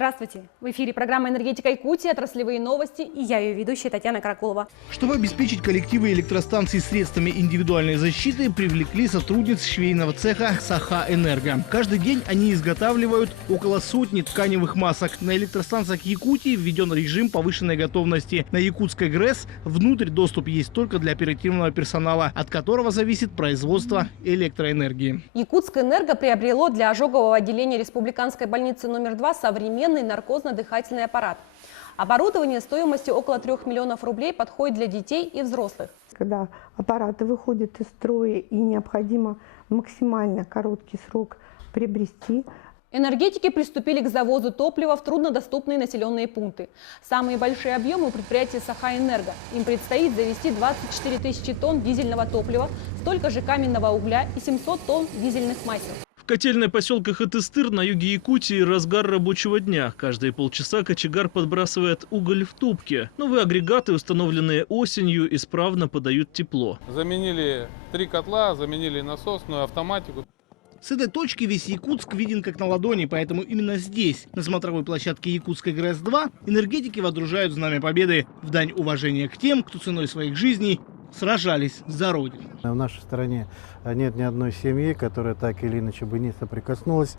Здравствуйте! В эфире программа «Энергетика Якутии», отраслевые новости, и я ее ведущая Татьяна Каракулова. Чтобы обеспечить коллективы электростанций средствами индивидуальной защиты, привлекли сотрудниц швейного цеха «Саха-Энерго». Каждый день они изготавливают около сотни тканевых масок. На электростанциях Якутии введен режим повышенной готовности. На Якутской ГРЭС внутрь доступ есть только для оперативного персонала, от которого зависит производство электроэнергии. Якутская «Энерго» приобрело для ожогового отделения Республиканской больницы номер 2 современный наркозно-дыхательный аппарат. Оборудование стоимостью около 3 миллионов рублей подходит для детей и взрослых. Когда аппараты выходят из строя и необходимо максимально короткий срок приобрести. Энергетики приступили к завозу топлива в труднодоступные населенные пункты. Самые большие объемы у предприятия «Саха-Энерго». Им предстоит завести 24 тысячи тонн дизельного топлива, столько же каменного угля и 700 тонн дизельных масел. В котельной поселка Хатыстыр на юге Якутии разгар рабочего дня. Каждые полчаса кочегар подбрасывает уголь в топки. Новые агрегаты, установленные осенью, исправно подают тепло. Заменили 3 котла, заменили насосную, автоматику. С этой точки весь Якутск виден как на ладони, поэтому именно здесь, на смотровой площадке Якутской ГРЭС-2, энергетики водружают знамя победы в дань уважения к тем, кто ценой своих жизней сражались за Родину. В нашей стране нет ни одной семьи, которая так или иначе бы не соприкоснулась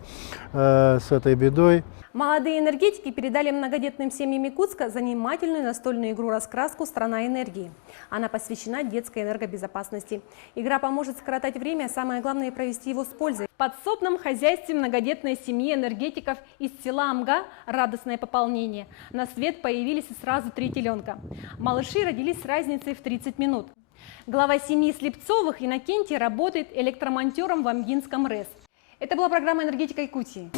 с этой бедой. Молодые энергетики передали многодетным семьям Якутска занимательную настольную игру-раскраску «Страна энергии». Она посвящена детской энергобезопасности. Игра поможет скоротать время, а самое главное – провести его с пользой. В подсобном хозяйстве многодетной семьи энергетиков из села Амга радостное пополнение. На свет появились сразу 3 теленка. Малыши родились с разницей в 30 минут. Глава семьи Слепцовых Иннокентий работает электромонтером в Амгинском РЭС. Это была программа «Энергетика Якутии».